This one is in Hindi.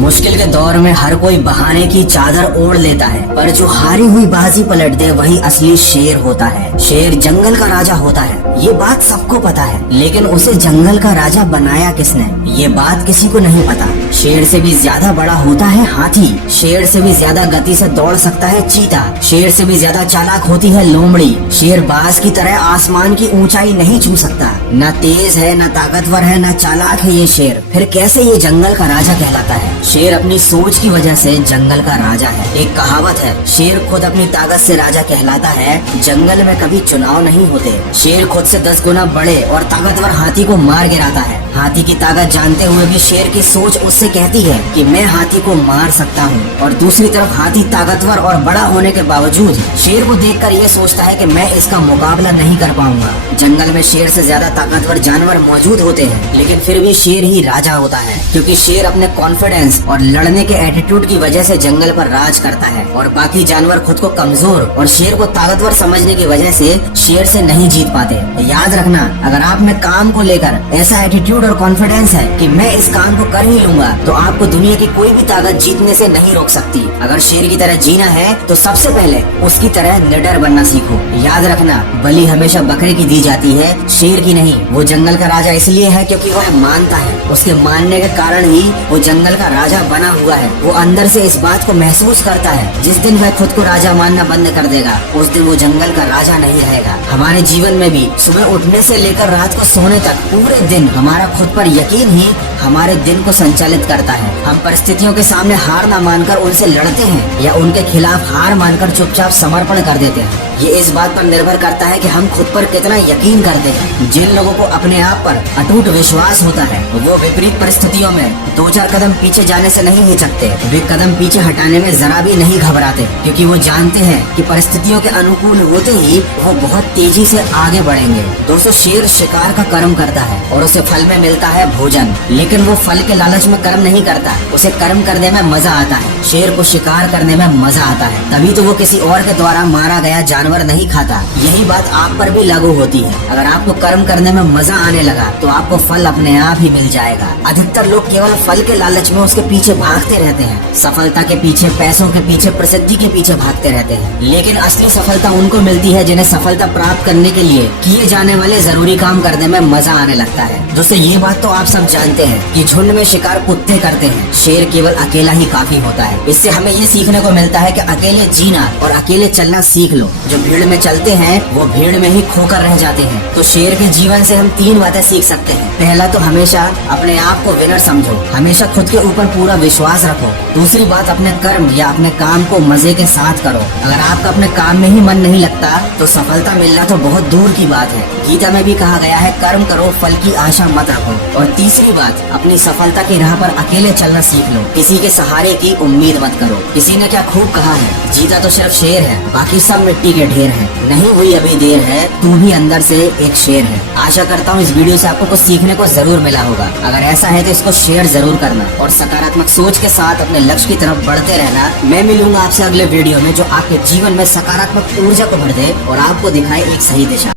मुश्किल के दौर में हर कोई बहाने की चादर ओढ़ लेता है, पर जो हारी हुई बाजी पलट दे वही असली शेर होता है। शेर जंगल का राजा होता है, ये बात सबको पता है, लेकिन उसे जंगल का राजा बनाया किसने, ये बात किसी को नहीं पता। शेर से भी ज्यादा बड़ा होता है हाथी, शेर से भी ज्यादा गति से दौड़ सकता है चीता, शेर से भी ज्यादा चालाक होती है लोमड़ी। शेर बाज की तरह आसमान की ऊंचाई नहीं छू सकता, न तेज है, न ताकतवर है, न चालाक है ये शेर, फिर कैसे ये जंगल का राजा कहलाता है। शेर अपनी सोच की वजह से जंगल का राजा है। एक कहावत है, शेर खुद अपनी ताकत से राजा कहलाता है, जंगल में कभी चुनाव नहीं होते। शेर खुद से 10 गुना बड़े और ताकतवर हाथी को मार गिराता है। हाथी की ताकत जानते हुए भी शेर की सोच उससे कहती है कि मैं हाथी को मार सकता हूँ, और दूसरी तरफ हाथी ताकतवर और बड़ा होने के बावजूद शेर को देखकर ये सोचता है कि मैं इसका मुकाबला नहीं कर पाऊंगा। जंगल में शेर से ज्यादा ताकतवर जानवर मौजूद होते हैं, लेकिन फिर भी शेर ही राजा होता है, क्योंकि शेर अपने कॉन्फिडेंस और लड़ने के एटीट्यूड की वजह से जंगल पर राज करता है, और बाकी जानवर खुद को कमजोर और शेर को ताकतवर समझने की वजह से शेर से नहीं जीत पाते। याद रखना, अगर आप में काम को लेकर ऐसा एटीट्यूड और कॉन्फिडेंस है कि मैं इस काम को कर ही लूंगा, तो आपको दुनिया की कोई भी ताकत जीतने से नहीं रोक सकती। अगर शेर की तरह जीना है तो सबसे पहले उसकी तरह निडर बनना सीखो। याद रखना, बलि हमेशा बकरे की दी जाती है, शेर की नहीं। वो जंगल का राजा इसलिए है क्योंकि वह मानता है, उसके मानने के कारण ही वो जंगल का राजा बना हुआ है। वो अंदर से इस बात को महसूस करता है, जिस दिन वह खुद को राजा मानना बंद कर देगा उस दिन वो जंगल का राजा नहीं रहेगा। हमारे जीवन में भी सुबह उठने से लेकर रात को सोने तक पूरे दिन हमारा खुद पर यकीन ही हमारे दिन को संचालित करता है। हम परिस्थितियों के सामने हार न मानकर उनसे लड़ते हैं, या उनके खिलाफ हार मानकर चुपचाप समर्पण कर देते हैं। ये इस बात पर निर्भर करता है कि हम खुद पर कितना यकीन करते हैं। जिन लोगों को अपने आप पर अटूट विश्वास होता है, वो विपरीत परिस्थितियों में 2-4 कदम पीछे जाने से नहीं हिचकते, वे कदम पीछे हटाने में जरा भी नहीं घबराते, क्योंकि वो जानते हैं कि परिस्थितियों के अनुकूल होते ही वो बहुत तेजी से आगे बढ़ेंगे। दोस्तों, शेर शिकार का कर्म करता है और उसे फल में मिलता है भोजन, लेकिन वो फल के लालच में कर्म नहीं करता, उसे कर्म करने में मजा आता है। शेर को शिकार करने में मजा आता है, तभी तो वो किसी और के द्वारा मारा गया जानवर नहीं खाता। यही बात आप पर भी लागू होती है। अगर आपको कर्म करने में मजा आने लगा तो आपको फल अपने आप ही मिल जाएगा। अधिकतर लोग केवल फल के लालच में उसके पीछे भागते रहते हैं, सफलता के पीछे, पैसों के पीछे, प्रसिद्धि के पीछे भागते रहते हैं, लेकिन असली सफलता उनको मिलती है जिन्हें सफलता प्राप्त करने के लिए किए जाने वाले जरूरी काम करने में मजा आने लगता है। दोस्तों, ये बात तो आप सब जानते हैं कि झुंड में शिकार कुत्ते करते हैं, शेर केवल अकेला ही काफी होता है। इससे हमें ये सीखने को मिलता है कि अकेले जीना और अकेले चलना सीख लो। जो भीड़ में चलते हैं वो भीड़ में ही खोकर रह जाते हैं। तो शेर के जीवन से हम 3 बातें सीख सकते हैं। पहला तो हमेशा अपने आप को विनर समझो, हमेशा खुद के ऊपर पूरा विश्वास रखो। दूसरी बात, अपने कर्म या अपने काम को मजे के साथ करो। अगर आपका अपने काम में ही मन नहीं लगता तो सफलता मिलना तो बहुत दूर की बात है। गीता में भी कहा गया है, कर्म करो, फल की आशा मत रखो। और तीसरी बात, अपनी सफलता की राह पर अकेले चलना सीख लो, किसी के सहारे की उम्मीद मत करो। किसी ने क्या खूब कहा है, जीता तो सिर्फ शेर है, बाकी सब मिट्टी के ढेर है। नहीं हुई अभी देर है, तू भी अंदर से एक शेर है। आशा करता हूँ इस वीडियो से आपको कुछ सीखने को जरूर मिला होगा। अगर ऐसा है तो इसको शेयर जरूर करना और सकारात्मक सोच के साथ अपने लक्ष्य की तरफ बढ़ते रहना। मैं मिलूंगा आपसे अगले वीडियो में, जो आपके जीवन में सकारात्मक ऊर्जा को भर दे और आपको दिखाए एक सही दिशा।